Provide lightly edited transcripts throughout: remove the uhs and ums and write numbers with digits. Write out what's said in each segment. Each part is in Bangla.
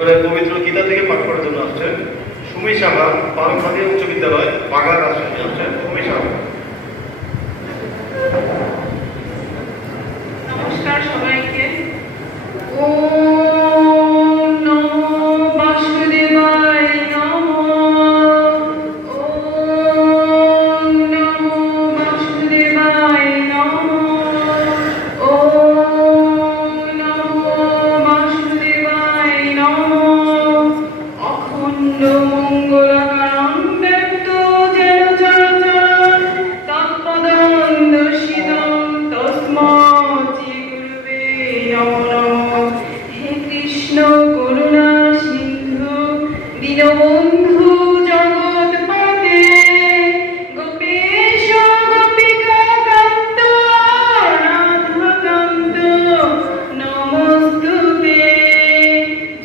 পবিত্র গীতা থেকে পাঠ করার জন্য আসছেন সুমি সাহা, পারমাদিয়া উচ্চ বিদ্যালয়, বাগা রাজশাহী আসছেন সুমি সাহা। নমস্কার সবাইকে। ওম নমো বাসুদেবায় নমঃ। ওম নমো বাসুদেবায় নমঃ। ওম নমো বাসুদেবায় নমঃ। অখণ্ড মঙ্গলকারং ব্যক্ত যেন চরাচর তৎপদন্দর্শিতং তস্মাৎ গুরুবে নমো নমঃ। হে কৃষ্ণ করুণা সিন্ধু দীনবন্ধু জগৎপতে গোপেশ গোপিকা কান্ত রাধাকান্ত নমস্তুতে।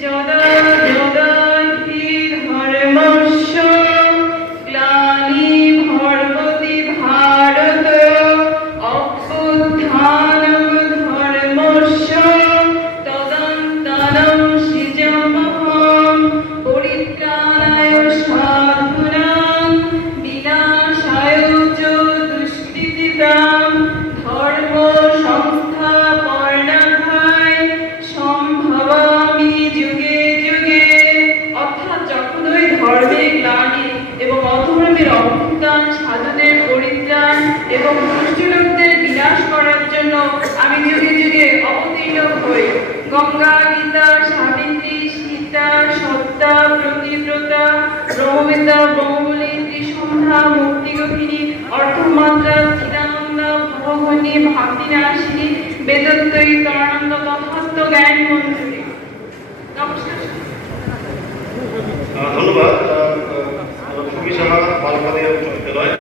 যদা যদা হি ধর্মস্য গ্লানির্ভবতি ভারত অভ্যুত্থানং ধর্মস্য তদান্তরং সৃজামহং। পরিত্রাণায় সাধূনাং বিনাশায় চ দুষ্কৃতিকাং ধর্ম সংস্থাপনার্থায় সম্ভবামি যুগে যুগে। অর্থাৎ যখনই ধর্মের গ্লানি এবং অধর্মের অভ্যুত্থান, সাধুদের পরিত্রাণ এবং দুষ্ট লোকদের বিনাশ করার জন্য আমি যুগে যুগে অবতীর্ণ হই। গঙ্গা, গীতা, সাবিত্রী, সীতা, সত্তা, প্রতিব্রতা, ব্রহ্মবিদ্যা, ব্রহ্মবলী, ত্রিসন্ধ্যা, মুক্তিগোপিনী, অর্ধমাত্রা, চিদানন্দা, ভবঘনী, ভাক্তিনাশিনী, বেদত্রয়ী, তরানন্দ, তথাত্ম জ্ঞান মঞ্জুরি। নমস্কার। ধন্যবাদ সুমি সাহা, পারমাদিয়া